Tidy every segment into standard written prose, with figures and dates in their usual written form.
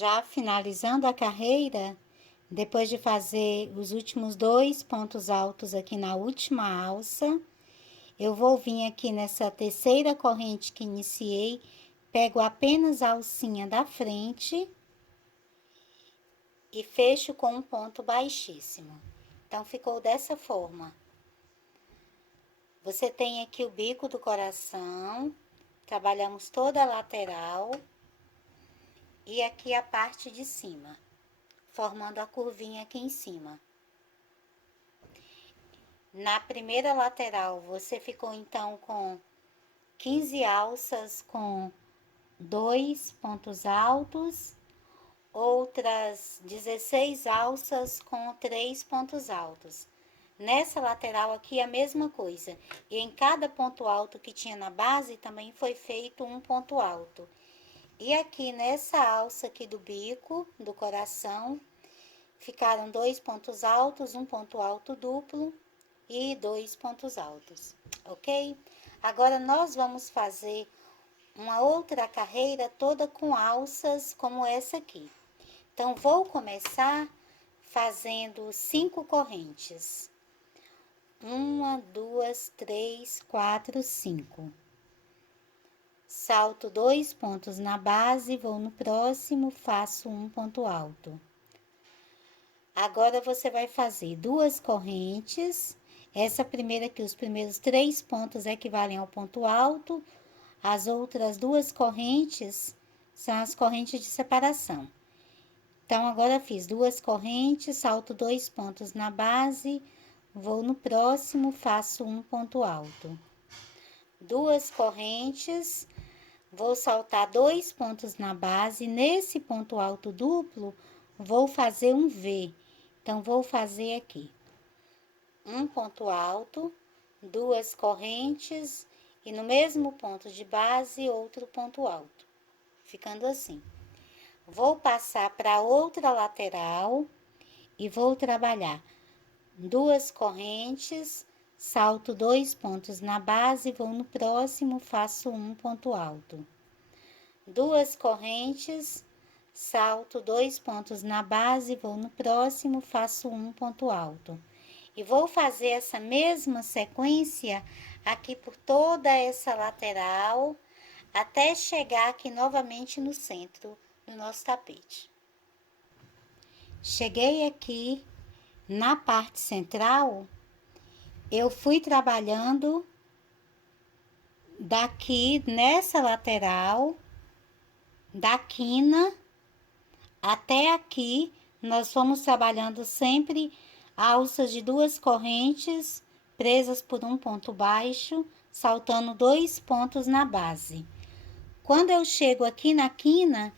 Já finalizando a carreira, depois de fazer os últimos 2 pontos altos aqui na última alça, eu vou vir aqui nessa terceira corrente que iniciei, pego apenas a alcinha da frente e fecho com um ponto baixíssimo. Então, ficou dessa forma. Você tem aqui o bico do coração, trabalhamos toda a lateral e aqui a parte de cima, formando a curvinha aqui em cima. Na primeira lateral, você ficou então com 15 alças com 2 pontos altos, outras 16 alças com 3 pontos altos. Nessa lateral aqui a mesma coisa, e em cada ponto alto que tinha na base também foi feito um ponto alto. E aqui nessa alça aqui do bico, do coração, ficaram 2 pontos altos, um ponto alto duplo e 2 pontos altos, ok? Agora nós vamos fazer uma outra carreira toda com alças como essa aqui. Então, vou começar fazendo 5 correntes. 1, 2, 3, 4, 5. Salto 2 pontos na base, vou no próximo, faço um ponto alto. Agora, você vai fazer 2 correntes. Essa primeira aqui, os primeiros 3 pontos equivalem ao ponto alto. As outras 2 correntes são as correntes de separação. Então, agora fiz 2 correntes, salto 2 pontos na base, vou no próximo, faço um ponto alto. 2 correntes, vou saltar 2 pontos na base, nesse ponto alto duplo, vou fazer um V. Então, vou fazer aqui um ponto alto, 2 correntes e no mesmo ponto de base, outro ponto alto, ficando assim. Vou passar para outra lateral e vou trabalhar 2 correntes, salto 2 pontos na base, vou no próximo, faço um ponto alto. 2 correntes, salto 2 pontos na base, vou no próximo, faço um ponto alto. E vou fazer essa mesma sequência aqui por toda essa lateral, até chegar aqui novamente no centro do nosso tapete. Cheguei aqui na parte central, eu fui trabalhando daqui nessa lateral, da quina até aqui, nós fomos trabalhando sempre alças de 2 correntes, presas por um ponto baixo, saltando 2 pontos na base. Quando eu chego aqui na quina,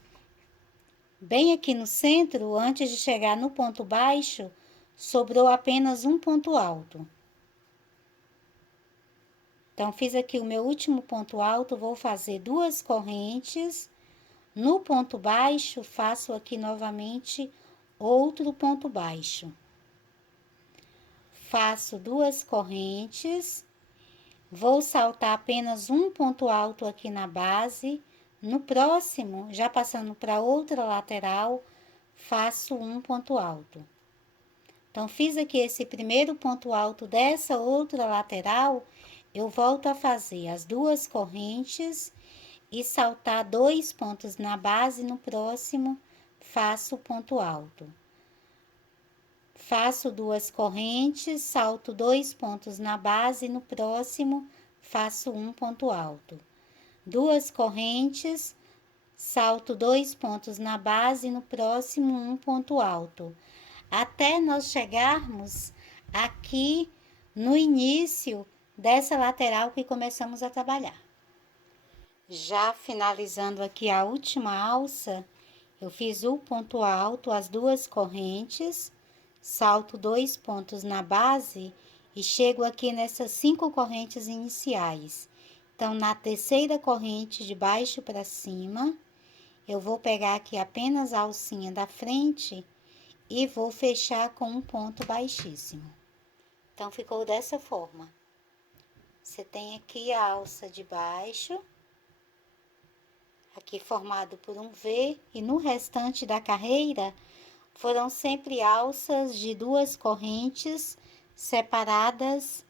bem aqui no centro, antes de chegar no ponto baixo, sobrou apenas um ponto alto. Então, fiz aqui o meu último ponto alto, vou fazer 2 correntes. No ponto baixo, faço aqui novamente outro ponto baixo. Faço 2 correntes, vou saltar apenas um ponto alto aqui na base. No próximo, já passando para outra lateral, faço um ponto alto. Então, fiz aqui esse primeiro ponto alto dessa outra lateral, eu volto a fazer as 2 correntes e saltar 2 pontos na base, no próximo, faço ponto alto. Faço 2 correntes, salto 2 pontos na base, no próximo, faço um ponto alto. 2 correntes, salto 2 pontos na base, no próximo, um ponto alto. Até nós chegarmos aqui no início dessa lateral que começamos a trabalhar. Já finalizando aqui a última alça, eu fiz o ponto alto, as 2 correntes, salto 2 pontos na base e chego aqui nessas 5 correntes iniciais. Então, na terceira corrente de baixo para cima, eu vou pegar aqui apenas a alcinha da frente e vou fechar com um ponto baixíssimo. Então, ficou dessa forma. Você tem aqui a alça de baixo, aqui formado por um V, e no restante da carreira foram sempre alças de 2 correntes separadas,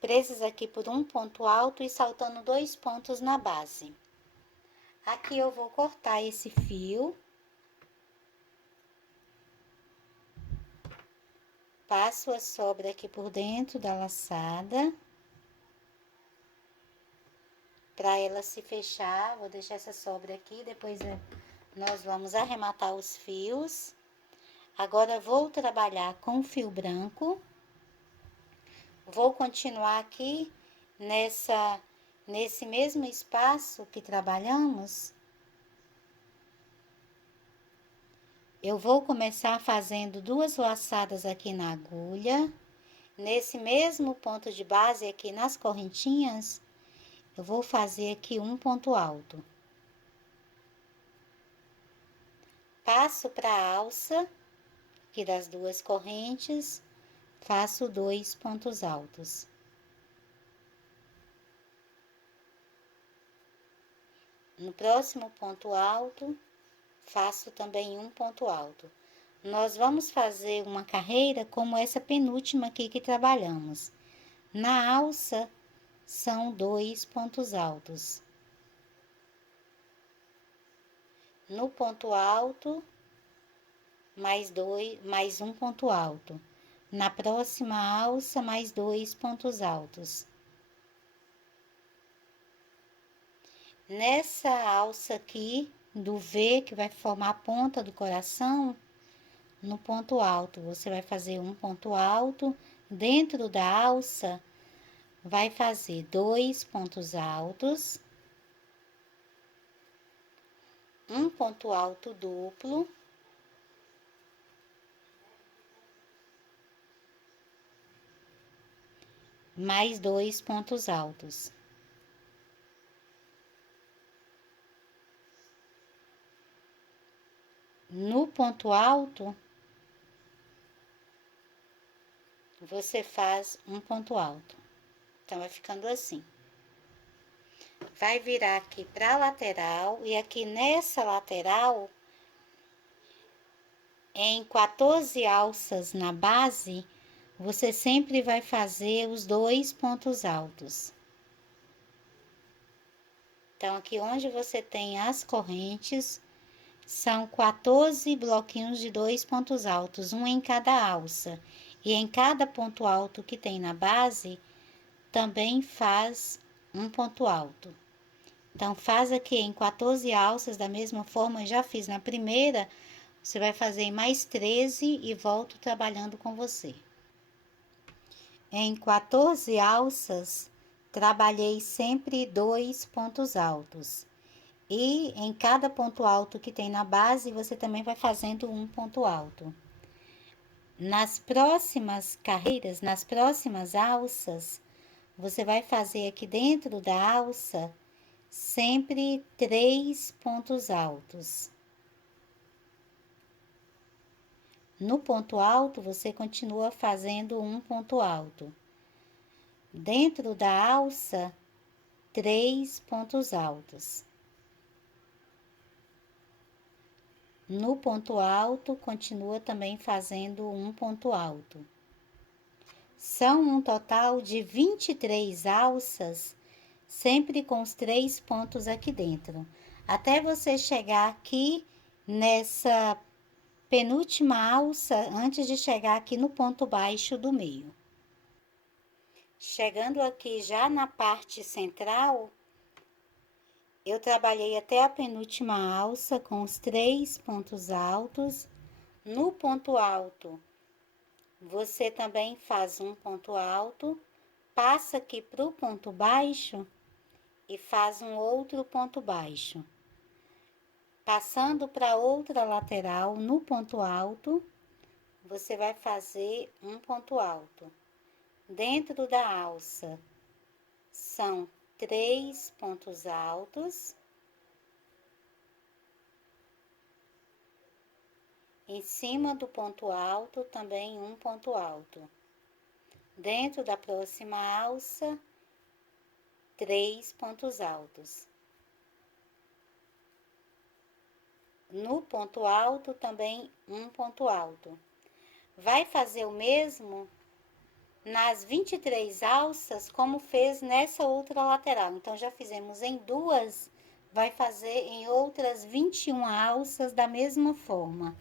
presas aqui por um ponto alto e saltando 2 pontos na base. Aqui eu vou cortar esse fio, passo a sobra aqui por dentro da laçada, para ela se fechar. Vou deixar essa sobra aqui, depois nós vamos arrematar os fios. Agora vou trabalhar com fio branco. Vou continuar aqui nesse mesmo espaço que trabalhamos. Eu vou começar fazendo 2 laçadas aqui na agulha. Nesse mesmo ponto de base aqui nas correntinhas, eu vou fazer aqui um ponto alto. Passo para a alça aqui das 2 correntes, faço 2 pontos altos. No próximo ponto alto, faço também um ponto alto. Nós vamos fazer uma carreira como essa penúltima aqui que trabalhamos. Na alça, são 2 pontos altos. No ponto alto, mais um ponto alto. Na próxima alça, mais 2 pontos altos. Nessa alça aqui do V, que vai formar a ponta do coração, no ponto alto, você vai fazer um ponto alto. Dentro da alça, vai fazer 2 pontos altos, um ponto alto duplo, mais 2 pontos altos. No ponto alto, você faz um ponto alto. Então, vai ficando assim. Vai virar aqui para a lateral, e aqui nessa lateral, em 14 alças na base, você sempre vai fazer os 2 pontos altos. Então, aqui onde você tem as correntes, são 14 bloquinhos de 2 pontos altos, um em cada alça. E em cada ponto alto que tem na base, também faz um ponto alto. Então, faz aqui em 14 alças, da mesma forma, já fiz na primeira, você vai fazer em mais 13 e volto trabalhando com você. Em 14 alças, trabalhei sempre 2 pontos altos. E em cada ponto alto que tem na base, você também vai fazendo um ponto alto. Nas próximas carreiras, nas próximas alças, você vai fazer aqui dentro da alça sempre 3 pontos altos. No ponto alto, você continua fazendo um ponto alto. Dentro da alça, 3 pontos altos. No ponto alto, continua também fazendo um ponto alto. São um total de 23 alças, sempre com os 3 pontos aqui dentro. Até você chegar aqui nessa penúltima alça, antes de chegar aqui no ponto baixo do meio. Chegando aqui já na parte central, eu trabalhei até a penúltima alça com os 3 pontos altos. No ponto alto, você também faz um ponto alto, passa aqui para o ponto baixo e faz um outro ponto baixo. Passando para outra lateral, no ponto alto, você vai fazer um ponto alto. Dentro da alça, são 3 pontos altos. Em cima do ponto alto, também um ponto alto. Dentro da próxima alça, 3 pontos altos. no ponto alto também um ponto alto. Vai fazer o mesmo nas 23 alças como fez nessa outra lateral. Então, já fizemos em duas, vai fazer em outras 21 alças da mesma forma.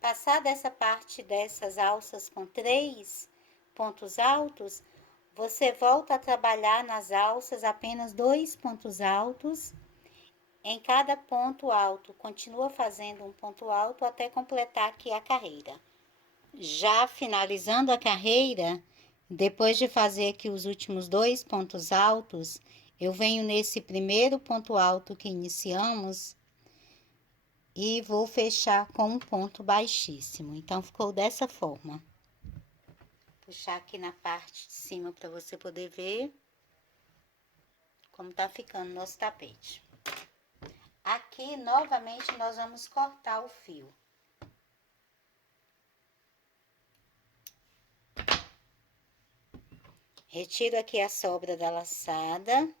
Passada essa parte dessas alças com 3 pontos altos, você volta a trabalhar nas alças apenas 2 pontos altos. Em cada ponto alto, continua fazendo um ponto alto até completar aqui a carreira. Já finalizando a carreira, depois de fazer aqui os últimos 2 pontos altos, eu venho nesse primeiro ponto alto que iniciamos e vou fechar com um ponto baixíssimo. Então, ficou dessa forma. Puxar aqui na parte de cima para você poder ver como tá ficando nosso tapete. Aqui, novamente, nós vamos cortar o fio. Retiro aqui a sobra da laçada.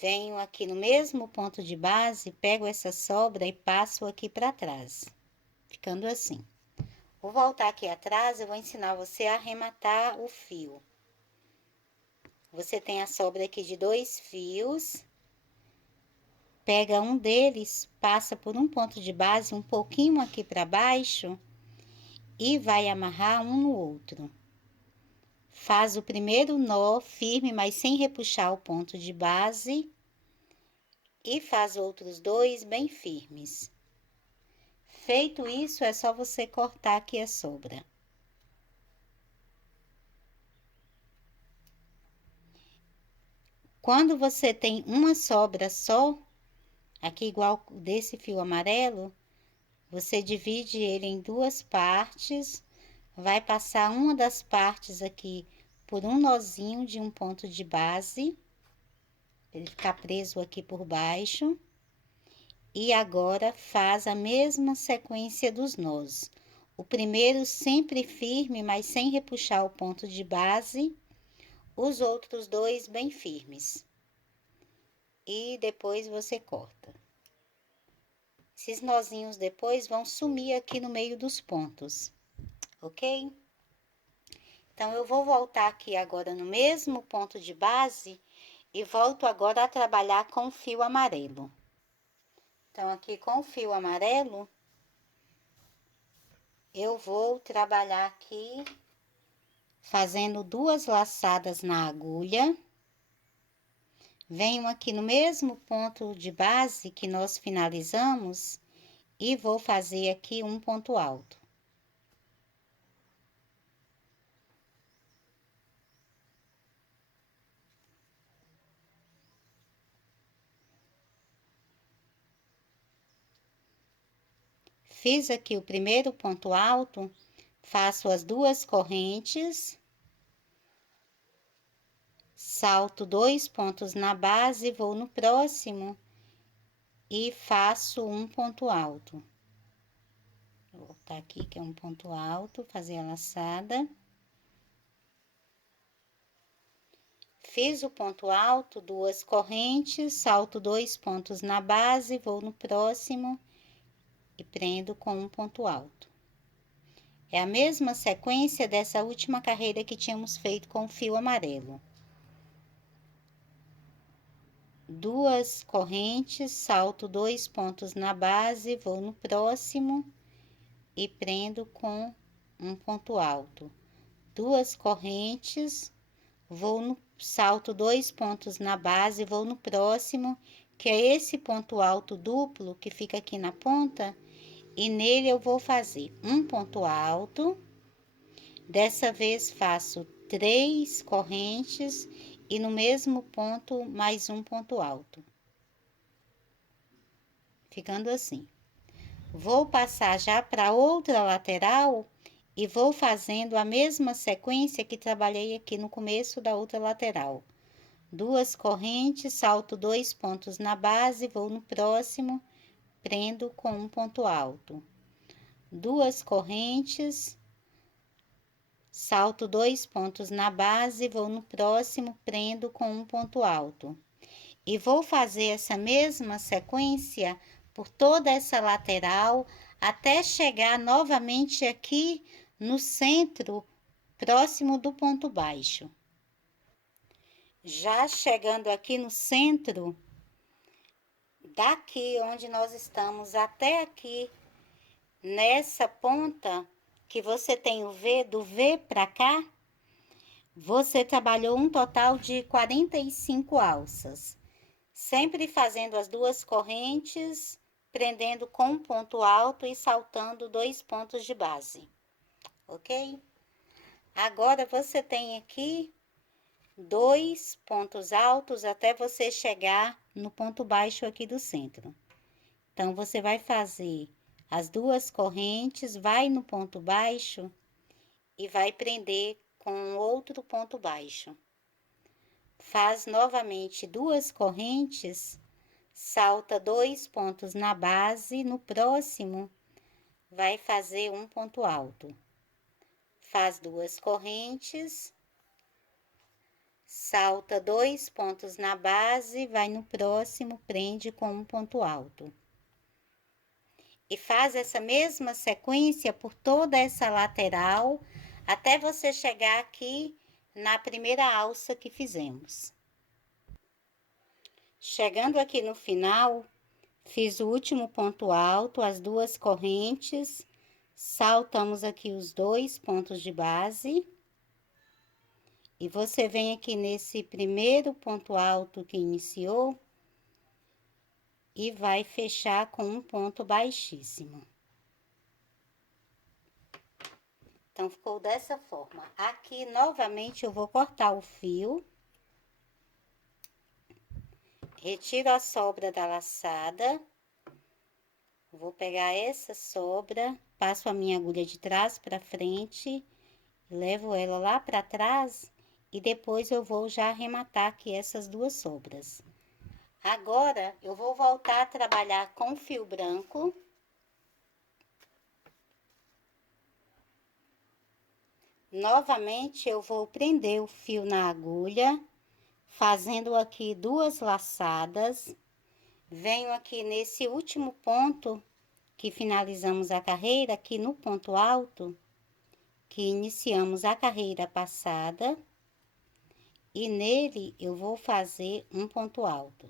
Venho aqui no mesmo ponto de base, pego essa sobra e passo aqui para trás, ficando assim. Vou voltar aqui atrás, eu vou ensinar você a arrematar o fio. Você tem a sobra aqui de 2 fios. Pega um deles, passa por um ponto de base, um pouquinho aqui para baixo, e vai amarrar um no outro. Faz o primeiro nó firme, mas sem repuxar o ponto de base. E faz outros 2 bem firmes. Feito isso, é só você cortar aqui a sobra. Quando você tem uma sobra só, aqui igual desse fio amarelo, você divide ele em 2 partes, vai passar uma das partes aqui por um nozinho de um ponto de base, ele ficar preso aqui por baixo. E agora faz a mesma sequência dos nós. O primeiro sempre firme, mas sem repuxar o ponto de base. Os outros 2 bem firmes. E depois você corta. Esses nozinhos depois vão sumir aqui no meio dos pontos, ok? Então, eu vou voltar aqui agora no mesmo ponto de base e volto agora a trabalhar com o fio amarelo. Então, aqui com o fio amarelo, eu vou trabalhar aqui fazendo 2 laçadas na agulha. Venho aqui no mesmo ponto de base que nós finalizamos e vou fazer aqui um ponto alto. Fiz aqui o primeiro ponto alto, faço as 2 correntes, salto 2 pontos na base, vou no próximo e faço um ponto alto. Vou voltar aqui que é um ponto alto, fazer a laçada. Fiz o ponto alto, 2 correntes, salto 2 pontos na base, vou no próximo e prendo com um ponto alto. É a mesma sequência dessa última carreira que tínhamos feito com o fio amarelo. 2 correntes, salto 2 pontos na base, vou no próximo e prendo com um ponto alto. 2 correntes, vou no salto 2 pontos na base, vou no próximo, que é esse ponto alto duplo que fica aqui na ponta, e nele eu vou fazer um ponto alto. Dessa vez faço 3 correntes e no mesmo ponto mais um ponto alto. Ficando assim. Vou passar já para outra lateral e vou fazendo a mesma sequência que trabalhei aqui no começo da outra lateral. 2 correntes, salto 2 pontos na base, vou no próximo, prendo com um ponto alto. 2 correntes, salto 2 pontos na base, vou no próximo, prendo com um ponto alto. E vou fazer essa mesma sequência por toda essa lateral, até chegar novamente aqui no centro, próximo do ponto baixo. Já chegando aqui no centro, daqui onde nós estamos até aqui, nessa ponta que você tem o V, do V para cá, você trabalhou um total de 45 alças. Sempre fazendo as duas correntes, prendendo com um ponto alto e saltando 2 pontos de base, ok? Agora, você tem aqui 2 pontos altos até você chegar no ponto baixo aqui do centro. Então, você vai fazer as duas correntes, vai no ponto baixo e vai prender com outro ponto baixo. Faz novamente duas correntes, salta 2 pontos na base, no próximo vai fazer um ponto alto. Faz duas correntes, salta 2 pontos na base, vai no próximo, prende com um ponto alto. E faz essa mesma sequência por toda essa lateral, até você chegar aqui na primeira alça que fizemos. Chegando aqui no final, fiz o último ponto alto, as duas correntes, saltamos aqui os 2 pontos de base. E você vem aqui nesse primeiro ponto alto que iniciou e vai fechar com um ponto baixíssimo. Então, ficou dessa forma. Aqui, novamente, eu vou cortar o fio. Retiro a sobra da laçada. Vou pegar essa sobra, passo a minha agulha de trás para frente, levo ela lá para trás e depois eu vou já arrematar aqui essas duas sobras. Agora, eu vou voltar a trabalhar com fio branco. Novamente, eu vou prender o fio na agulha, fazendo aqui duas laçadas. Venho aqui nesse último ponto que finalizamos a carreira, aqui no ponto alto, que iniciamos a carreira passada. E nele, eu vou fazer um ponto alto.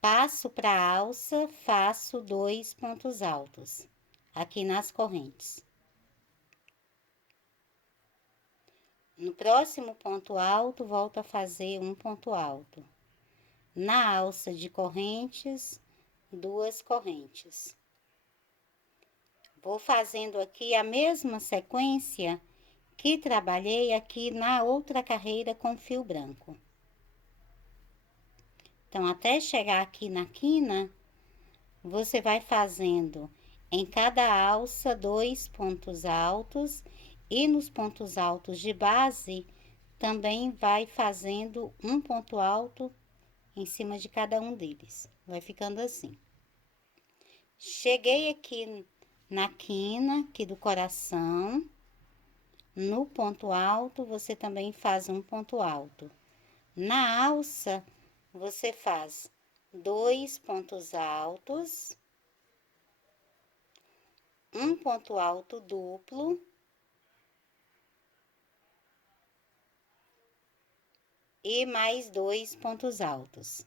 Passo para a alça, faço 2 pontos altos aqui nas correntes. No próximo ponto alto, volto a fazer um ponto alto. Na alça de correntes, 2 correntes. Vou fazendo aqui a mesma sequência que trabalhei aqui na outra carreira com fio branco. Então, até chegar aqui na quina, você vai fazendo em cada alça 2 pontos altos e nos pontos altos de base também vai fazendo um ponto alto em cima de cada um deles. Vai ficando assim. Cheguei aqui na quina, aqui do coração, no ponto alto, você também faz um ponto alto. Na alça, você faz 2 pontos altos, um ponto alto duplo e mais 2 pontos altos.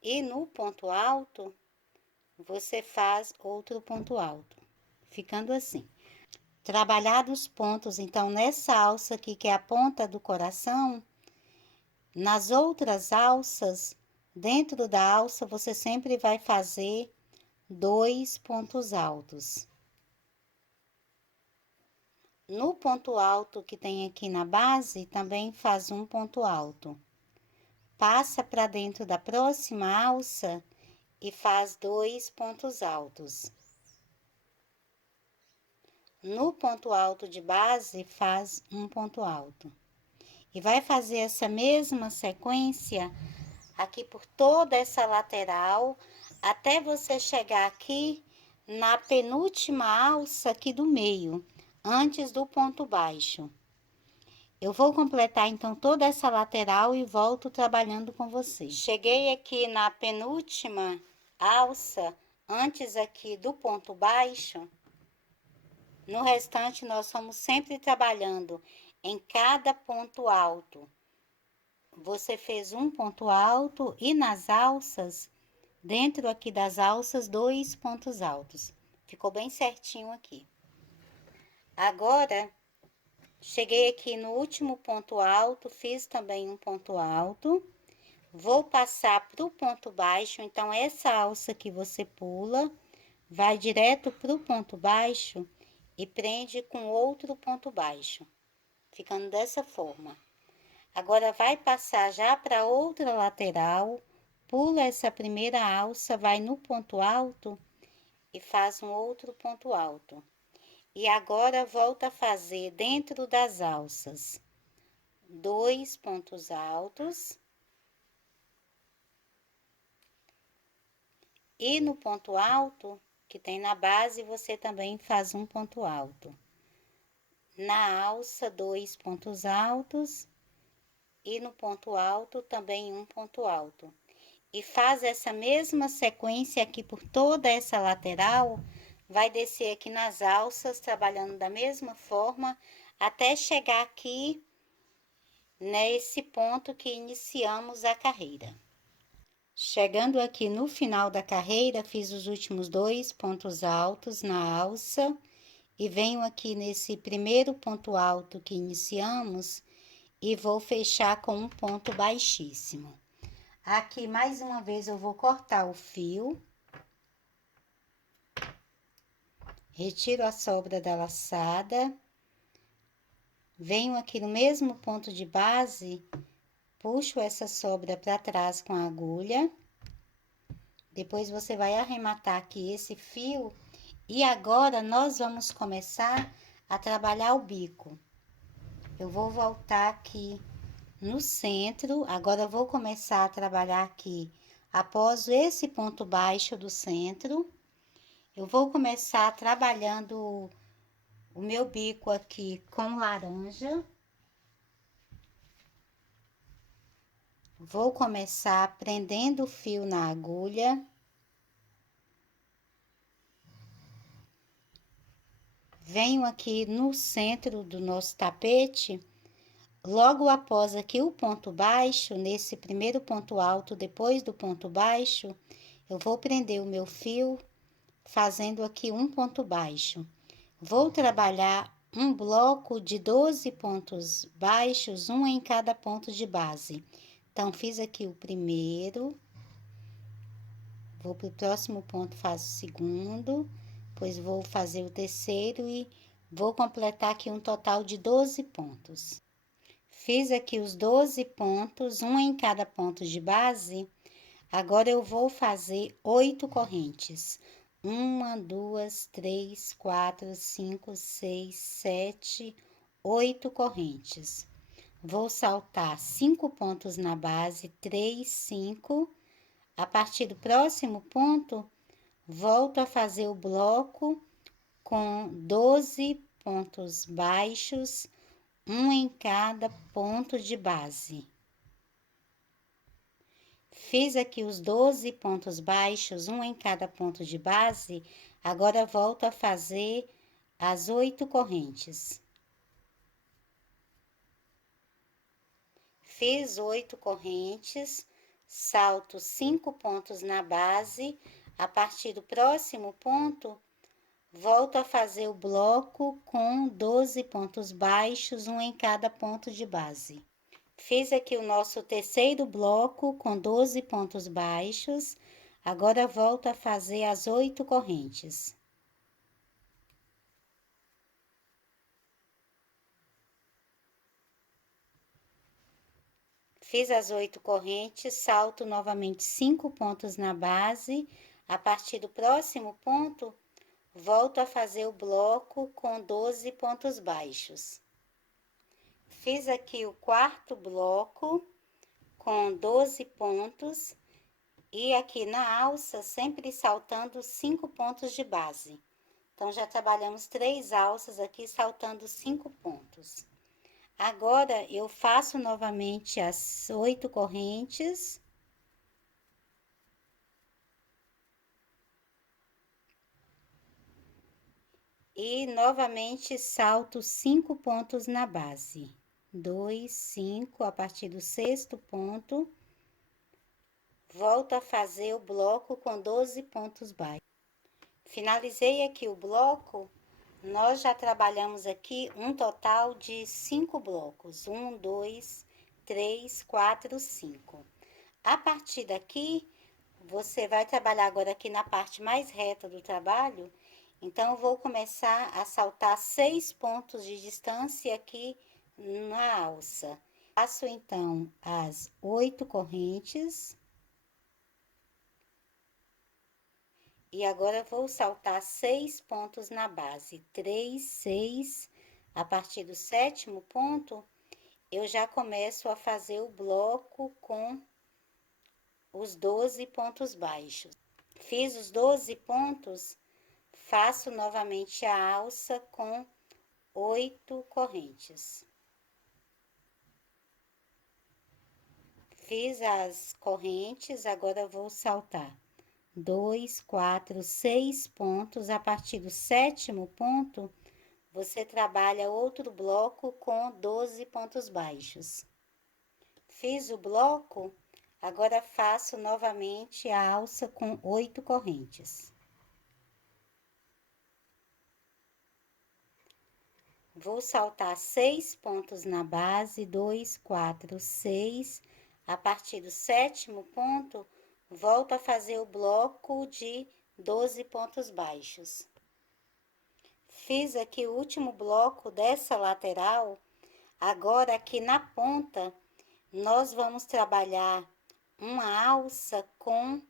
E no ponto alto, você faz outro ponto alto, ficando assim. Trabalhados os pontos, então, nessa alça aqui, que é a ponta do coração, nas outras alças, dentro da alça, você sempre vai fazer 2 pontos altos. No ponto alto que tem aqui na base, também faz um ponto alto. Passa para dentro da próxima alça e faz 2 pontos altos. No ponto alto de base, faz um ponto alto. E vai fazer essa mesma sequência aqui por toda essa lateral, até você chegar aqui na penúltima alça aqui do meio, antes do ponto baixo. Eu vou completar então toda essa lateral e volto trabalhando com vocês. Cheguei aqui na penúltima alça, antes aqui do ponto baixo. No restante, nós vamos sempre trabalhando em cada ponto alto. Você fez um ponto alto e nas alças, dentro aqui das alças, 2 pontos altos. Ficou bem certinho aqui. Agora, cheguei aqui no último ponto alto, fiz também um ponto alto. Vou passar para o ponto baixo, então essa alça que você pula, vai direto para o ponto baixo e prende com outro ponto baixo, ficando dessa forma. Agora, vai passar já para outra lateral, pula essa primeira alça, vai no ponto alto e faz um outro ponto alto. E agora, volta a fazer dentro das alças 2 pontos altos. E no ponto alto, que tem na base, você também faz um ponto alto. Na alça, 2 pontos altos. E no ponto alto também um ponto alto. E faz essa mesma sequência aqui por toda essa lateral, vai descer aqui nas alças, trabalhando da mesma forma, até chegar aqui nesse ponto que iniciamos a carreira. Chegando aqui no final da carreira, fiz os últimos 2 pontos altos na alça e venho aqui nesse primeiro ponto alto que iniciamos e vou fechar com um ponto baixíssimo. Aqui, mais uma vez, eu vou cortar o fio. Retiro a sobra da laçada. Venho aqui no mesmo ponto de base, puxo essa sobra para trás com a agulha. Depois, você vai arrematar aqui esse fio. E agora, nós vamos começar a trabalhar o bico. Eu vou voltar aqui no centro, agora eu vou começar a trabalhar aqui, após esse ponto baixo do centro, eu vou começar trabalhando o meu bico aqui com laranja. Vou começar prendendo o fio na agulha. Venho aqui no centro do nosso tapete. Logo após aqui o ponto baixo, nesse primeiro ponto alto, depois do ponto baixo, eu vou prender o meu fio, fazendo aqui um ponto baixo. Vou trabalhar um bloco de 12 pontos baixos, um em cada ponto de base. Então, fiz aqui o primeiro, vou para o próximo ponto, faço o segundo, depois vou fazer o terceiro e vou completar aqui um total de 12 pontos. Fiz aqui os 12 pontos, um em cada ponto de base. Agora, eu vou fazer 8 correntes. 1, 2, 3, 4, 5, 6, 7, 8 correntes. Vou saltar 5 pontos na base, 3, 5. A partir do próximo ponto, volto a fazer o bloco com 12 pontos baixos, um em cada ponto de base. Fiz aqui os 12 pontos baixos, um em cada ponto de base. Agora, volto a fazer as 8 correntes. Fiz 8 correntes, salto 5 pontos na base. A partir do próximo ponto, volto a fazer o bloco com 12 pontos baixos, um em cada ponto de base. Fiz aqui o nosso terceiro bloco com 12 pontos baixos. Agora, volto a fazer as 8 correntes. Fiz as 8 correntes, salto novamente 5 pontos na base. A partir do próximo ponto, volto a fazer o bloco com 12 pontos baixos. Fiz aqui o quarto bloco com 12 pontos E aqui na alça, sempre saltando 5 pontos de base. Então, já trabalhamos 3 alças aqui, saltando 5 pontos. Agora, eu faço novamente as 8 correntes. E novamente salto 5 pontos na base. 2, 5, a partir do sexto ponto, volto a fazer o bloco com 12 pontos baixos. Finalizei aqui o bloco, nós já trabalhamos aqui um total de 5 blocos. 1, 2, 3, 4, 5. A partir daqui, você vai trabalhar agora aqui na parte mais reta do trabalho. Então, eu vou começar a saltar 6 pontos de distância aqui na alça. Faço, então, as 8 correntes. E agora, vou saltar 6 pontos na base. 3, 6. A partir do sétimo ponto, eu já começo a fazer o bloco com os 12 pontos baixos. Fiz os 12 pontos, faço novamente a alça com 8 correntes. Fiz as correntes, agora vou saltar 2, 4, 6 pontos. A partir do sétimo ponto, você trabalha outro bloco com 12 pontos baixos. Fiz o bloco, agora faço novamente a alça com 8 correntes. Vou saltar 6 pontos na base, 2, 4, 6. A partir do sétimo ponto, volto a fazer o bloco de 12 pontos baixos. Fiz aqui o último bloco dessa lateral. Agora, aqui na ponta, nós vamos trabalhar uma alça com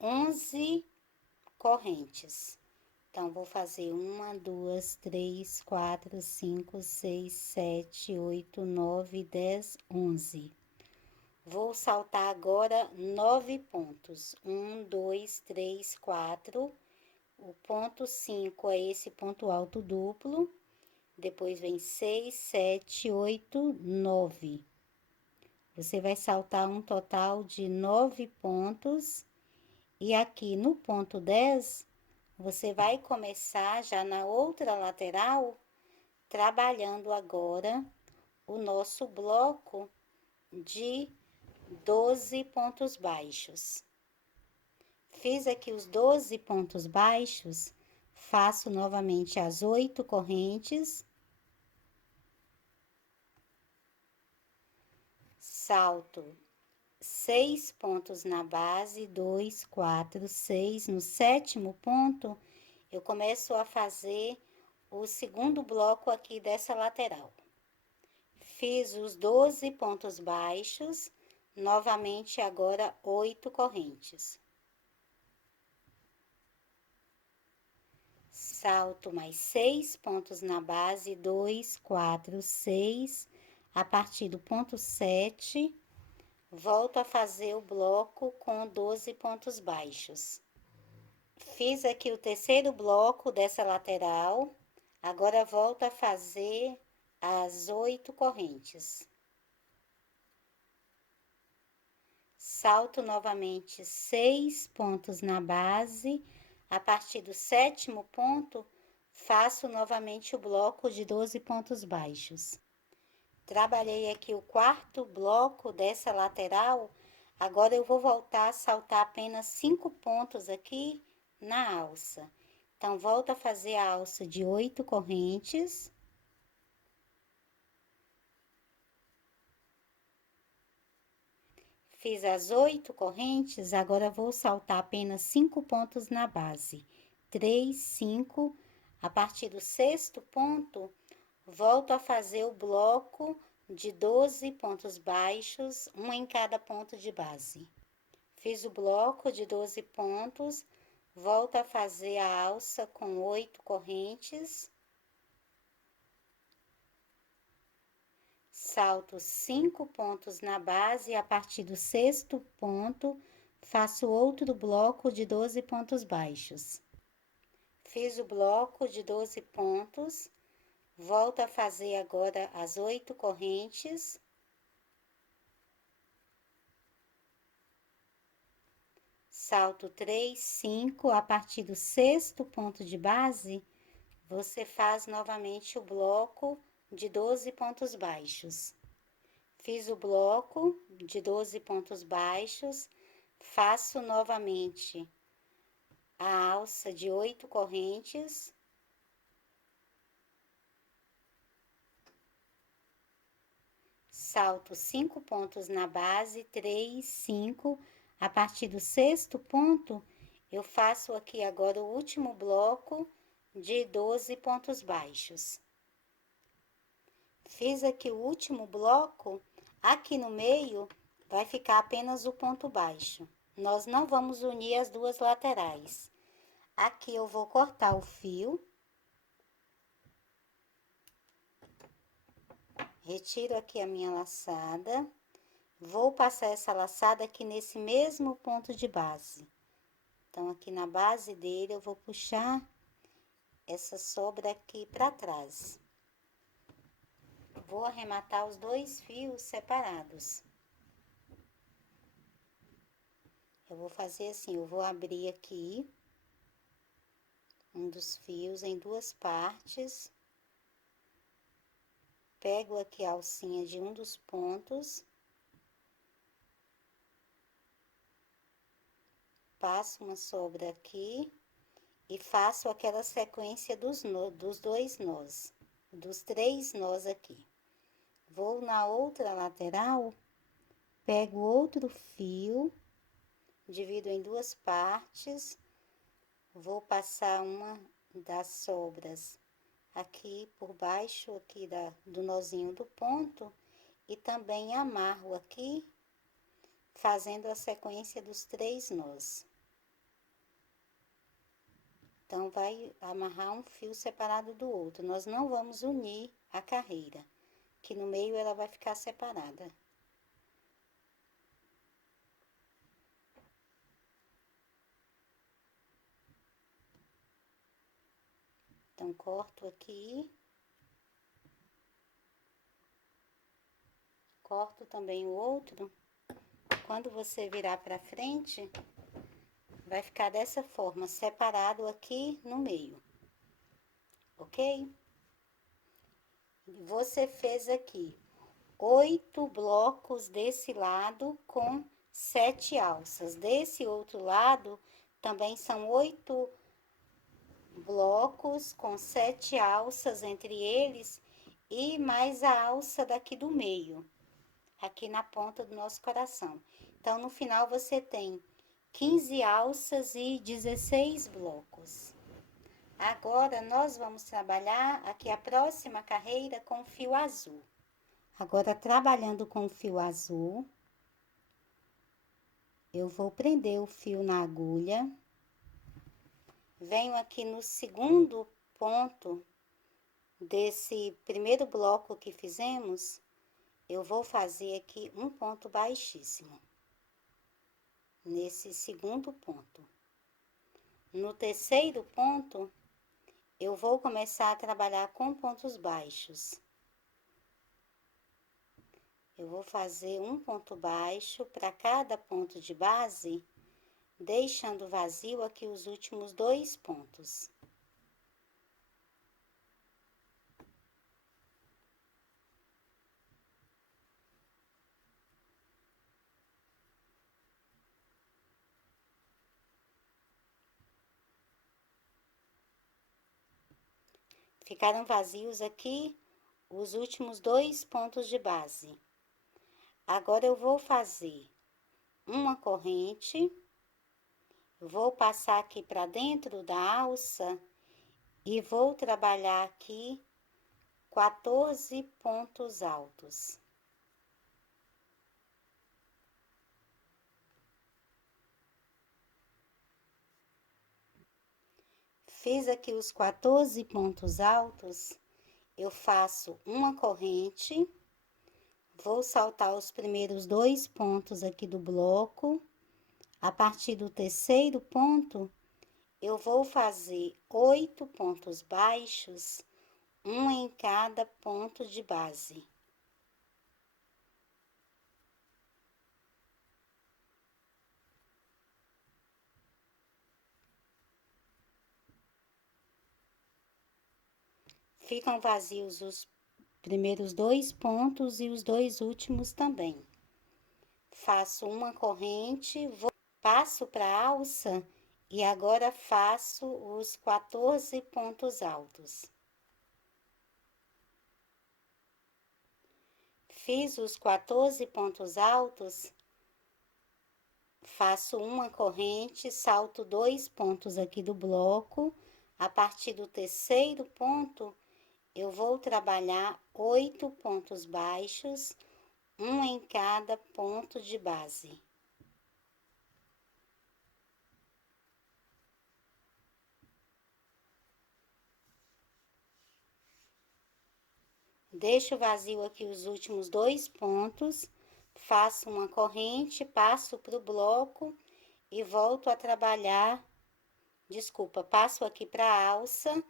11 correntes. Então, vou fazer 1, 2, 3, 4, 5, 6, 7, 8, 9, 10, 11. Vou saltar agora 9 pontos. 1, 2, 3, 4. O ponto 5 é esse ponto alto duplo. Depois vem 6, 7, 8, 9. Você vai saltar um total de 9 pontos. E aqui no ponto 10, você vai começar já na outra lateral, trabalhando agora o nosso bloco de 12 pontos baixos. Fiz aqui os 12 pontos baixos, faço novamente as 8 correntes, salto 6 pontos na base, 2, 4, 6. No sétimo ponto, eu começo a fazer o segundo bloco aqui dessa lateral. Fiz os 12 pontos baixos, novamente agora 8 correntes. Salto mais 6 pontos na base, 2, 4, 6. A partir do ponto 7, volto a fazer o bloco com 12 pontos baixos. Fiz aqui o terceiro bloco dessa lateral, agora volto a fazer as 8 correntes. Salto novamente 6 pontos na base, a partir do sétimo ponto, faço novamente o bloco de 12 pontos baixos. Trabalhei aqui o quarto bloco dessa lateral, agora eu vou voltar a saltar apenas 5 pontos aqui na alça. Então, volto a fazer a alça de 8 correntes. Fiz as 8 correntes, agora vou saltar apenas 5 pontos na base. 3, 5. A partir do sexto ponto, volto a fazer o bloco de 12 pontos baixos, um em cada ponto de base. Fiz o bloco de 12 pontos, volto a fazer a alça com 8 correntes. Salto 5 pontos na base, e a partir do sexto ponto, faço outro bloco de 12 pontos baixos. Fiz o bloco de 12 pontos, volto a fazer agora as 8 correntes. Salto 3, 5, a partir do sexto ponto de base, você faz novamente o bloco de 12 pontos baixos. Fiz o bloco de 12 pontos baixos, faço novamente a alça de 8 correntes. Salto 5 pontos na base, 3, 5. A partir do sexto ponto, eu faço aqui agora o último bloco de 12 pontos baixos. Fiz aqui o último bloco, aqui no meio vai ficar apenas o ponto baixo. Nós não vamos unir as duas laterais. Aqui eu vou cortar o fio. Retiro aqui a minha laçada. Vou passar essa laçada aqui nesse mesmo ponto de base. Então, aqui na base dele, eu vou puxar essa sobra aqui para trás. Vou arrematar os dois fios separados. Eu vou fazer assim, eu vou abrir aqui um dos fios em duas partes. Pego aqui a alcinha de um dos pontos. Passo uma sobra aqui e faço aquela sequência dos dois nós, dos 3 nós aqui. Vou na outra lateral, pego outro fio, divido em duas partes, vou passar uma das sobras aqui por baixo aqui do nozinho do ponto e também amarro aqui, fazendo a sequência dos 3 nós. Então, vai amarrar um fio separado do outro. Nós não vamos unir a carreira, que no meio ela vai ficar separada. Então, corto aqui. Corto também o outro. Quando você virar pra frente, vai ficar dessa forma, separado aqui no meio. Ok? Você fez aqui 8 blocos desse lado com 7 alças. Desse outro lado, também são 8 blocos com 7 alças entre eles e mais a alça daqui do meio, aqui na ponta do nosso coração. Então, no final, você tem 15 alças e 16 blocos. Agora, nós vamos trabalhar aqui a próxima carreira com fio azul. Agora, trabalhando com o fio azul, eu vou prender o fio na agulha. Venho aqui no segundo ponto desse primeiro bloco que fizemos, eu vou fazer aqui um ponto baixíssimo. Nesse segundo ponto. No terceiro ponto, eu vou começar a trabalhar com pontos baixos. Eu vou fazer um ponto baixo para cada ponto de base, deixando vazio aqui os últimos 2 pontos. Ficaram vazios aqui os últimos 2 pontos de base. Agora, eu vou fazer uma corrente, vou passar aqui para dentro da alça e vou trabalhar aqui 14 pontos altos. Fiz aqui os 14 pontos altos, eu faço uma corrente, vou saltar os primeiros 2 pontos aqui do bloco, A partir do terceiro ponto, eu vou fazer 8 pontos baixos, um em cada ponto de base. Ficam vazios os primeiros 2 pontos e os 2 últimos também. Faço uma corrente, passo para a alça e agora faço os 14 pontos altos. Fiz os 14 pontos altos, faço uma corrente, salto 2 pontos aqui do bloco. A partir do terceiro ponto, eu vou trabalhar 8 pontos baixos, um em cada ponto de base. Deixo vazio aqui os últimos 2 pontos, faço uma corrente, passo para o bloco e volto a trabalhar, passo aqui para a alça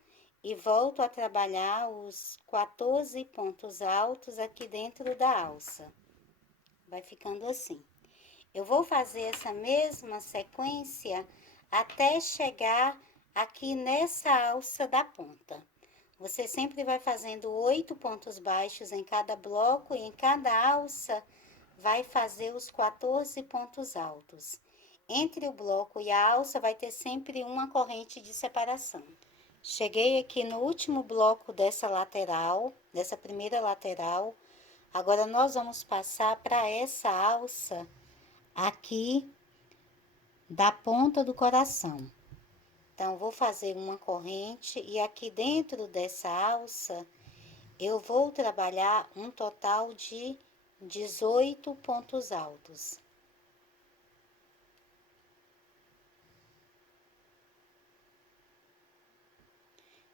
e volto a trabalhar os 14 pontos altos aqui dentro da alça. Vai ficando assim. Eu vou fazer essa mesma sequência até chegar aqui nessa alça da ponta. Você sempre vai fazendo 8 pontos baixos em cada bloco e em cada alça vai fazer os 14 pontos altos. Entre o bloco e a alça vai ter sempre uma corrente de separação. Cheguei aqui no último bloco dessa lateral, dessa primeira lateral. Agora nós vamos passar para essa alça aqui da ponta do coração. Então, vou fazer uma corrente e aqui dentro dessa alça, eu vou trabalhar um total de 18 pontos altos.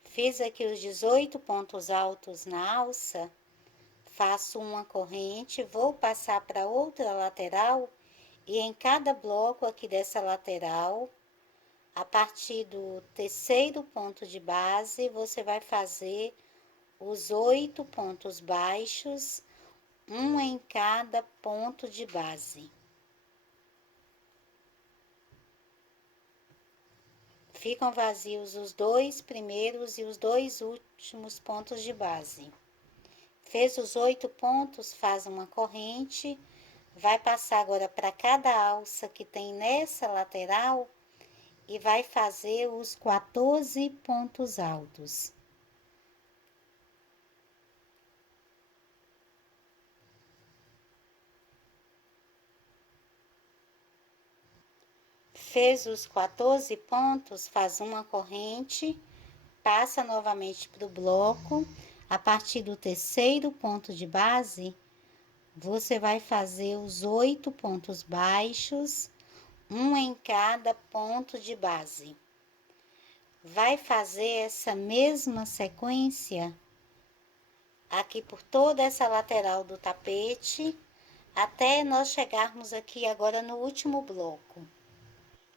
Fiz aqui os 18 pontos altos na alça, faço uma corrente, vou passar para outra lateral e em cada bloco aqui dessa lateral, a partir do terceiro ponto de base, você vai fazer os 8 pontos baixos, um em cada ponto de base. Ficam vazios os 2 primeiros e os 2 últimos pontos de base. Fez os 8 pontos, faz uma corrente, vai passar agora para cada alça que tem nessa lateral e vai fazer os 14 pontos altos. Fez os 14 pontos, faz uma corrente, passa novamente para o bloco. A partir do terceiro ponto de base, você vai fazer os 8 pontos baixos, um em cada ponto de base. Vai fazer essa mesma sequência aqui por toda essa lateral do tapete, até nós chegarmos aqui agora no último bloco.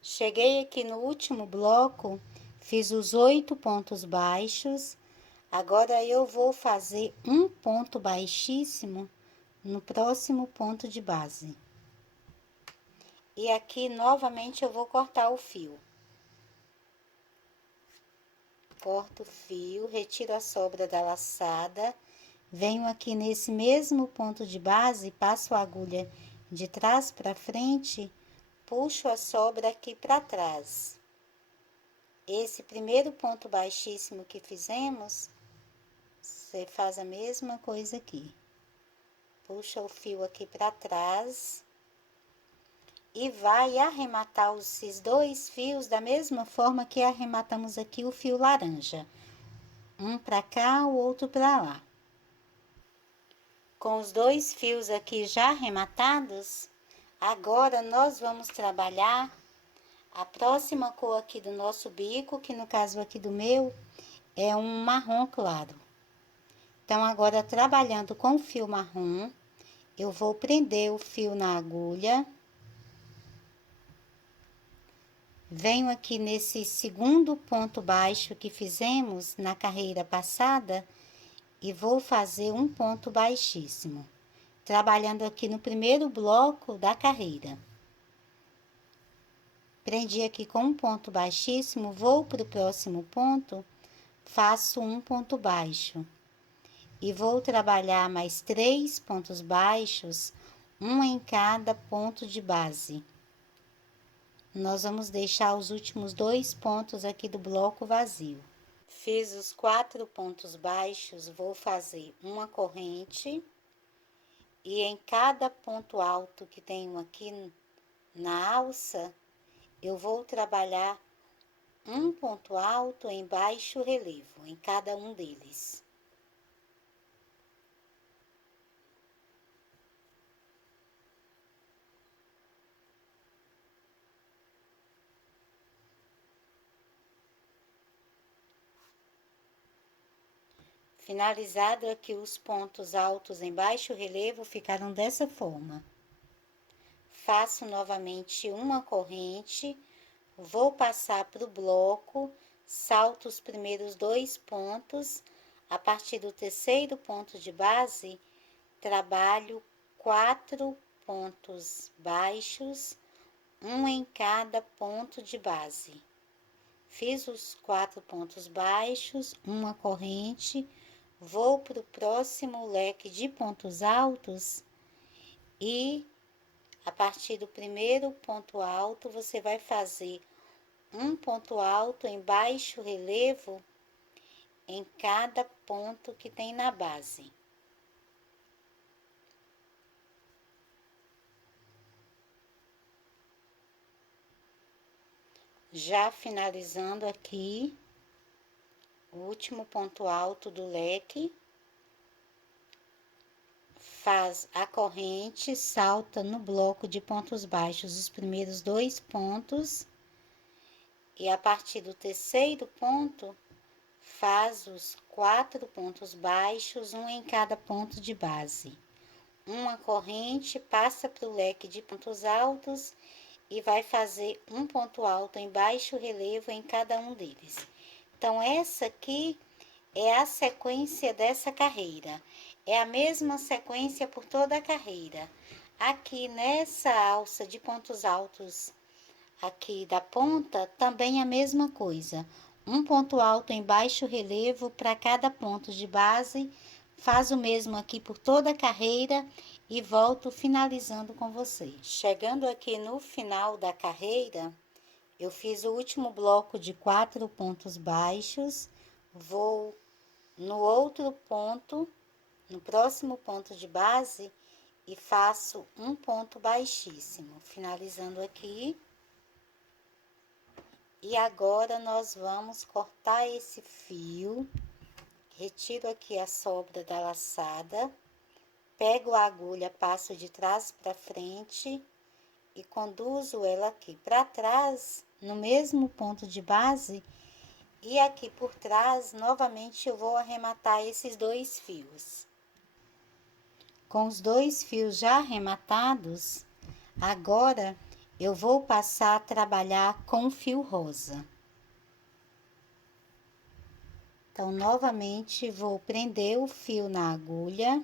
Cheguei aqui no último bloco, fiz os 8 pontos baixos. Agora eu vou fazer um ponto baixíssimo no próximo ponto de base. E aqui novamente eu vou cortar o fio. Corto o fio, retiro a sobra da laçada, venho aqui nesse mesmo ponto de base, passo a agulha de trás para frente, puxo a sobra aqui para trás. Esse primeiro ponto baixíssimo que fizemos, você faz a mesma coisa aqui. Puxa o fio aqui para trás e vai arrematar esses 2 fios da mesma forma que arrematamos aqui o fio laranja. Um para cá, o outro para lá. Com os 2 fios aqui já arrematados, agora nós vamos trabalhar a próxima cor aqui do nosso bico, que no caso aqui do meu é um marrom claro. Então, agora trabalhando com o fio marrom, eu vou prender o fio na agulha. Venho aqui nesse segundo ponto baixo que fizemos na carreira passada e vou fazer um ponto baixíssimo, trabalhando aqui no primeiro bloco da carreira. Prendi aqui com um ponto baixíssimo, vou para o próximo ponto, faço um ponto baixo e vou trabalhar mais 3 pontos baixos, um em cada ponto de base. Nós vamos deixar os últimos 2 pontos aqui do bloco vazio. Fiz os 4 pontos baixos, vou fazer uma corrente e em cada ponto alto que tenho aqui na alça, eu vou trabalhar um ponto alto em baixo relevo em cada um deles. Finalizado aqui os pontos altos em baixo relevo, ficaram dessa forma. Faço novamente uma corrente, vou passar para o bloco, salto os primeiros 2 pontos, a partir do terceiro ponto de base, trabalho 4 pontos baixos, um em cada ponto de base. Fiz os 4 pontos baixos, uma corrente, vou para o próximo leque de pontos altos e a partir do primeiro ponto alto, você vai fazer um ponto alto em baixo relevo em cada ponto que tem na base. Já finalizando aqui o último ponto alto do leque, faz a corrente, salta no bloco de pontos baixos os primeiros 2 pontos e a partir do terceiro ponto, faz os 4 pontos baixos, um em cada ponto de base. Uma corrente, passa para o leque de pontos altos e vai fazer um ponto alto em baixo relevo em cada um deles. Então, essa aqui é a sequência dessa carreira. É a mesma sequência por toda a carreira. Aqui nessa alça de pontos altos, aqui da ponta, também a mesma coisa. Um ponto alto em baixo relevo para cada ponto de base. Faz o mesmo aqui por toda a carreira e volto finalizando com vocês. Chegando aqui no final da carreira, eu fiz o último bloco de 4 pontos baixos. Vou no outro ponto, no próximo ponto de base, e faço um ponto baixíssimo, finalizando aqui. E agora nós vamos cortar esse fio, retiro aqui a sobra da laçada, pego a agulha, passo de trás para frente e conduzo ela aqui para trás, no mesmo ponto de base, e aqui por trás, novamente, eu vou arrematar esses 2 fios. Com os 2 fios já arrematados, agora eu vou passar a trabalhar com fio rosa. Então, novamente, vou prender o fio na agulha.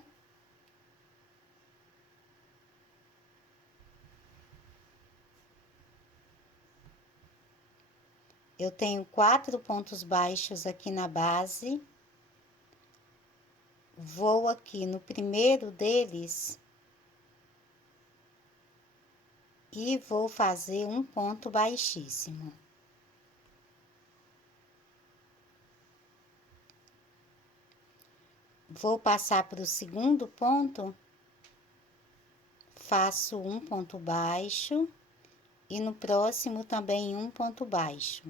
Eu tenho 4 pontos baixos aqui na base. Vou aqui no primeiro deles e vou fazer um ponto baixíssimo. Vou passar para o segundo ponto, faço um ponto baixo e no próximo também um ponto baixo.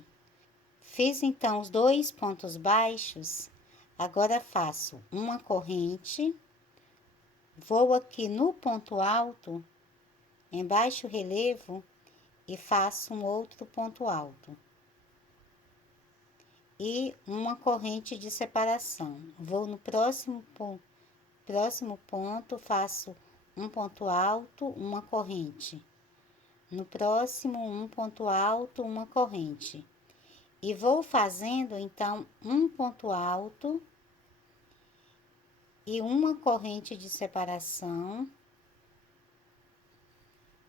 Fiz então os 2 pontos baixos, agora faço uma corrente, vou aqui no ponto alto, em baixo relevo, e faço um outro ponto alto. E uma corrente de separação. Vou no próximo ponto, faço um ponto alto, uma corrente. no próximo um ponto alto, uma corrente. E vou fazendo, então, um ponto alto e uma corrente de separação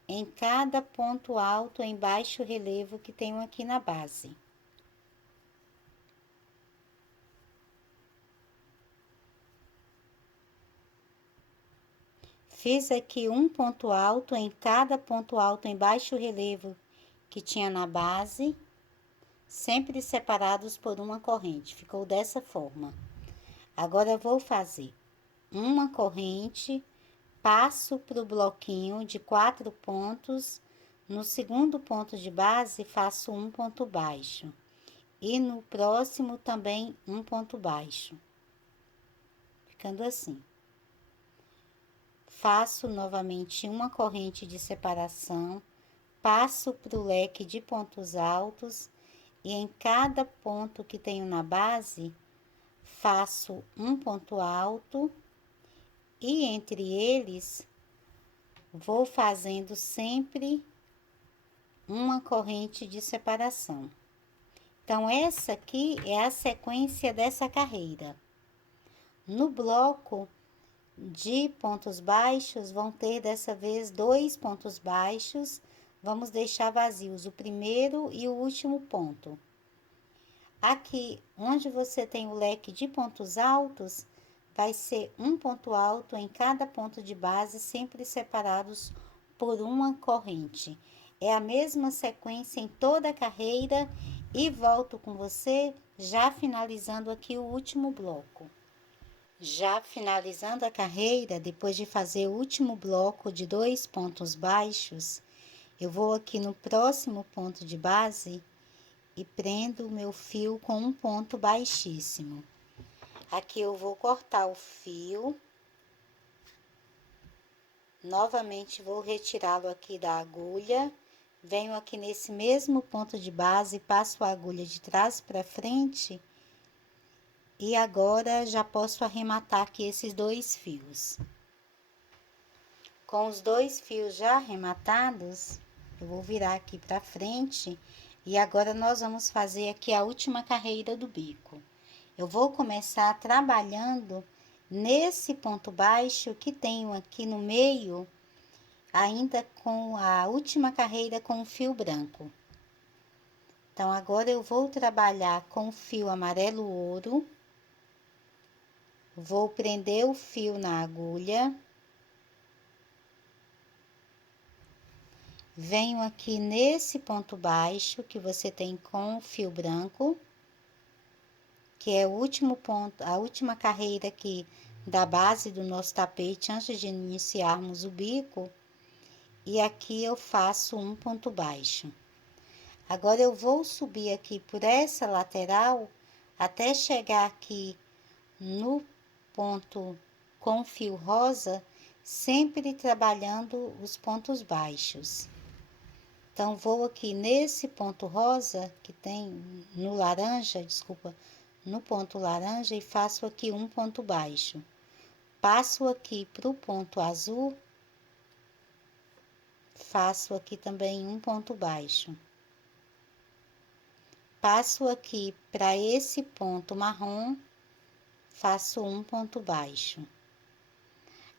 em cada ponto alto em baixo relevo que tenho aqui na base. Fiz aqui um ponto alto em cada ponto alto em baixo relevo que tinha na base, sempre separados por uma corrente. Ficou dessa forma. Agora eu vou fazer uma corrente, passo para o bloquinho de 4 pontos, no segundo ponto de base faço um ponto baixo e no próximo também um ponto baixo, ficando assim. Faço novamente uma corrente de separação, passo para o leque de pontos altos e em cada ponto que tenho na base, faço um ponto alto e entre eles vou fazendo sempre uma corrente de separação. Então, essa aqui é a sequência dessa carreira. No bloco de pontos baixos, vão ter dessa vez 2 pontos baixos, vamos deixar vazios o primeiro e o último ponto. Aqui, onde você tem o leque de pontos altos, vai ser um ponto alto em cada ponto de base, sempre separados por uma corrente. É a mesma sequência em toda a carreira e volto com você já finalizando aqui o último bloco. Já finalizando a carreira, depois de fazer o último bloco de 2 pontos baixos, eu vou aqui no próximo ponto de base e prendo o meu fio com um ponto baixíssimo. Aqui eu vou cortar o fio, novamente vou retirá-lo aqui da agulha, venho aqui nesse mesmo ponto de base, passo a agulha de trás para frente. E agora já posso arrematar aqui esses 2 fios. Com os 2 fios já arrematados, eu vou virar aqui para frente e agora nós vamos fazer aqui a última carreira do bico. Eu vou começar trabalhando nesse ponto baixo que tenho aqui no meio, ainda com a última carreira com o fio branco. Então, agora eu vou trabalhar com o fio amarelo ouro. Vou prender o fio na agulha. Venho aqui nesse ponto baixo que você tem com o fio branco, que é o último ponto, a última carreira aqui da base do nosso tapete antes de iniciarmos o bico. E aqui eu faço um ponto baixo. Agora eu vou subir aqui por essa lateral até chegar aqui no ponto com fio rosa, sempre trabalhando os pontos baixos. Então, vou aqui nesse ponto rosa, que tem no laranja, desculpa, no ponto laranja, e faço aqui um ponto baixo. Passo aqui para o ponto azul, faço aqui também um ponto baixo. Passo aqui para esse ponto marrom, faço um ponto baixo.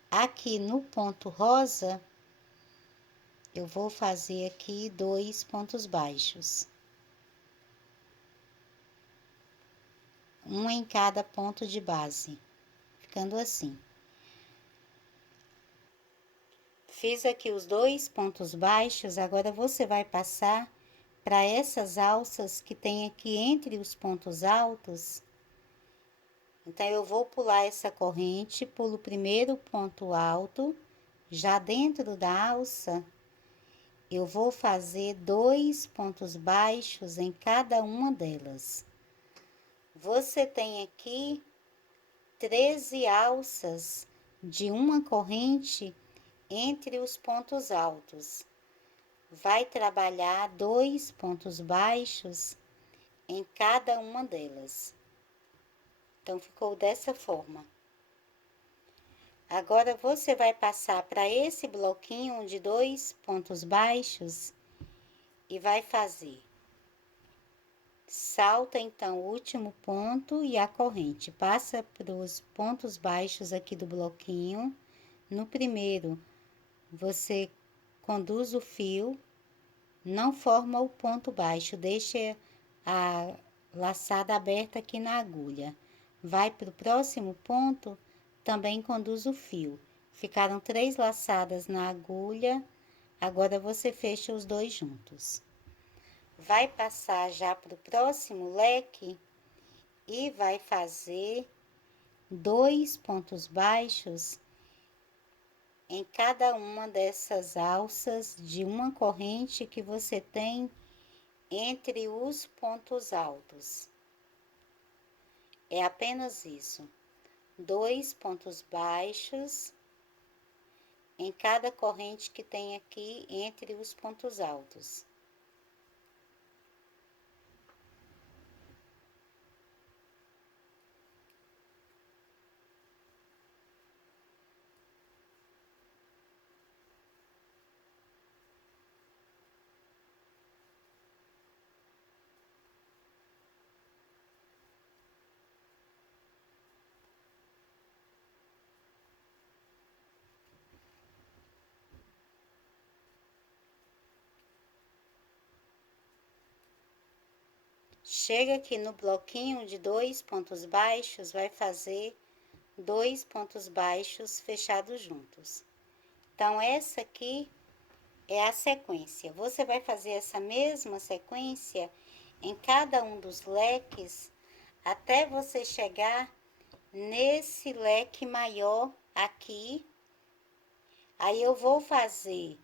Aqui no ponto rosa, eu vou fazer aqui 2 pontos baixos. Um em cada ponto de base, ficando assim. Fiz aqui os 2 pontos baixos, agora você vai passar para essas alças que tem aqui entre os pontos altos. Então, eu vou pular essa corrente, pulo o primeiro ponto alto, já dentro da alça, eu vou fazer 2 pontos baixos em cada uma delas. Você tem aqui 13 alças de uma corrente entre os pontos altos. Vai trabalhar 2 pontos baixos em cada uma delas. Então, ficou dessa forma. Agora, você vai passar para esse bloquinho de 2 pontos baixos e vai fazer. Salta, então, o último ponto e a corrente. Passa para os pontos baixos aqui do bloquinho. No primeiro, você conduz o fio, não forma o ponto baixo, deixa a laçada aberta aqui na agulha. Vai para o próximo ponto, também conduz o fio. Ficaram 3 laçadas na agulha, agora você fecha os dois juntos. Vai passar já para o próximo leque e vai fazer 2 pontos baixos em cada uma dessas alças de uma corrente que você tem entre os pontos altos. É apenas isso. 2 pontos baixos em cada corrente que tem aqui entre os pontos altos. Chega aqui no bloquinho de 2 pontos baixos, vai fazer 2 pontos baixos fechados juntos. Então, essa aqui é a sequência. Você vai fazer essa mesma sequência em cada um dos leques até você chegar nesse leque maior aqui. Aí eu vou fazer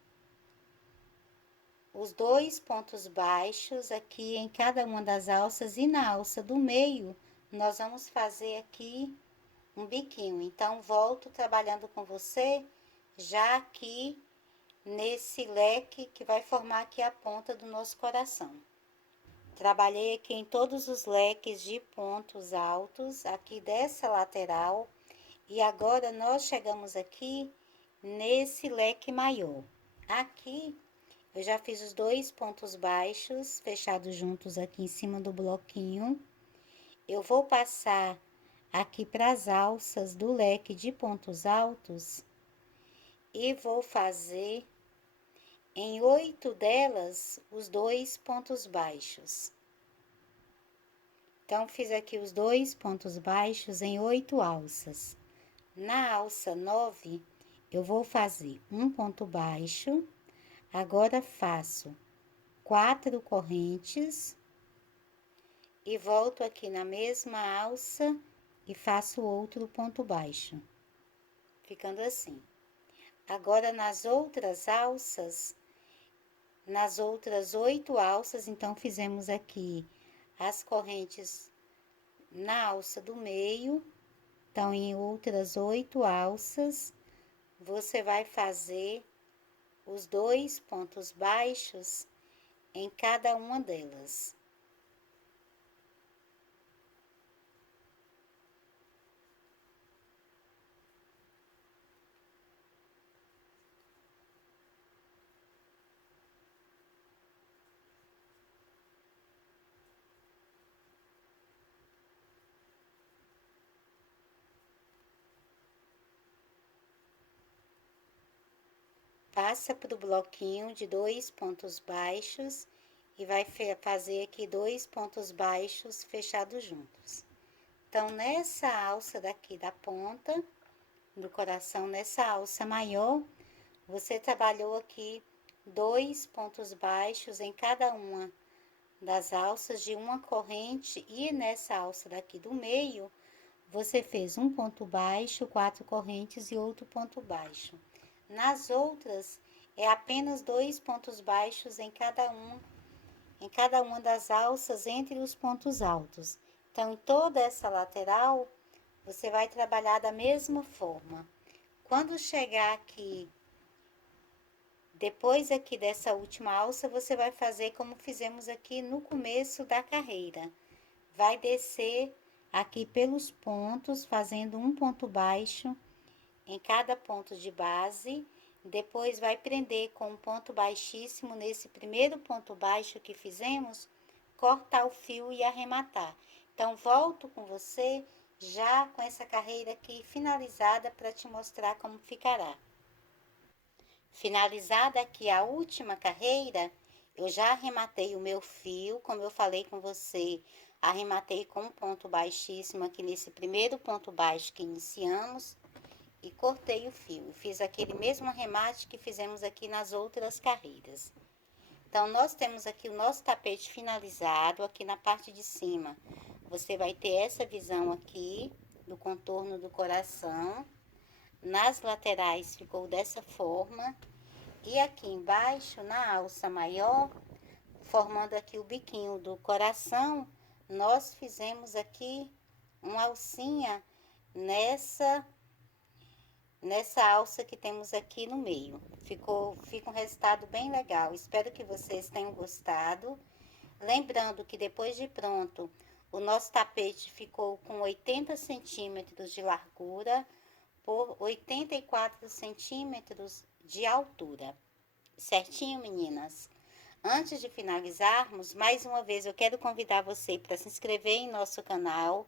os 2 pontos baixos aqui em cada uma das alças e na alça do meio nós vamos fazer aqui um biquinho. Então, volto trabalhando com você já aqui nesse leque que vai formar aqui a ponta do nosso coração. Trabalhei aqui em todos os leques de pontos altos, aqui dessa lateral, e agora nós chegamos aqui nesse leque maior. Aqui eu já fiz os 2 pontos baixos fechados juntos aqui em cima do bloquinho. Eu vou passar aqui para as alças do leque de pontos altos e vou fazer em 8 delas os 2 pontos baixos. Então, fiz aqui os 2 pontos baixos em 8 alças. Na alça 9, eu vou fazer um ponto baixo. Agora, faço 4 correntes e volto aqui na mesma alça e faço outro ponto baixo, ficando assim. Agora, nas outras alças, nas outras 8 alças, então, fizemos aqui as correntes na alça do meio. Então, em outras 8 alças, você vai fazer os 2 pontos baixos em cada uma delas. Passa para o bloquinho de 2 pontos baixos e vai fazer aqui 2 pontos baixos fechados juntos. Então, nessa alça daqui da ponta do coração, nessa alça maior, você trabalhou aqui 2 pontos baixos em cada uma das alças de uma corrente, e nessa alça daqui do meio, você fez um ponto baixo, 4 correntes e outro ponto baixo. Nas outras, é apenas 2 pontos baixos em cada uma das alças entre os pontos altos. Então, em toda essa lateral, você vai trabalhar da mesma forma. Quando chegar aqui, depois aqui dessa última alça, você vai fazer como fizemos aqui no começo da carreira. Vai descer aqui pelos pontos, fazendo um ponto baixo em cada ponto de base, depois vai prender com um ponto baixíssimo nesse primeiro ponto baixo que fizemos, cortar o fio e arrematar. Então, volto com você já com essa carreira aqui finalizada para te mostrar como ficará. Finalizada aqui a última carreira, eu já arrematei o meu fio, como eu falei com você, arrematei com um ponto baixíssimo aqui nesse primeiro ponto baixo que iniciamos e cortei o fio. Fiz aquele mesmo arremate que fizemos aqui nas outras carreiras. Então, nós temos aqui o nosso tapete finalizado aqui na parte de cima. Você vai ter essa visão aqui do contorno do coração. Nas laterais ficou dessa forma. E aqui embaixo, na alça maior, formando aqui o biquinho do coração, nós fizemos aqui uma alcinha nessa alça que temos aqui no meio. Fica um resultado bem legal. Espero que vocês tenham gostado. Lembrando que depois de pronto, o nosso tapete ficou com 80 centímetros de largura por 84 centímetros de altura. Certinho, meninas? Antes de finalizarmos, mais uma vez eu quero convidar você para se inscrever em nosso canal.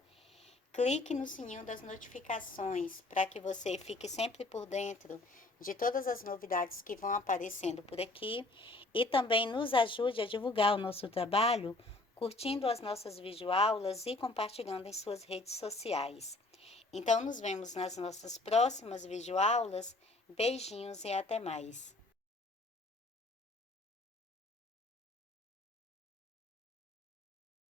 Clique no sininho das notificações para que você fique sempre por dentro de todas as novidades que vão aparecendo por aqui e também nos ajude a divulgar o nosso trabalho, curtindo as nossas videoaulas e compartilhando em suas redes sociais. Então, nos vemos nas nossas próximas videoaulas. Beijinhos e até mais!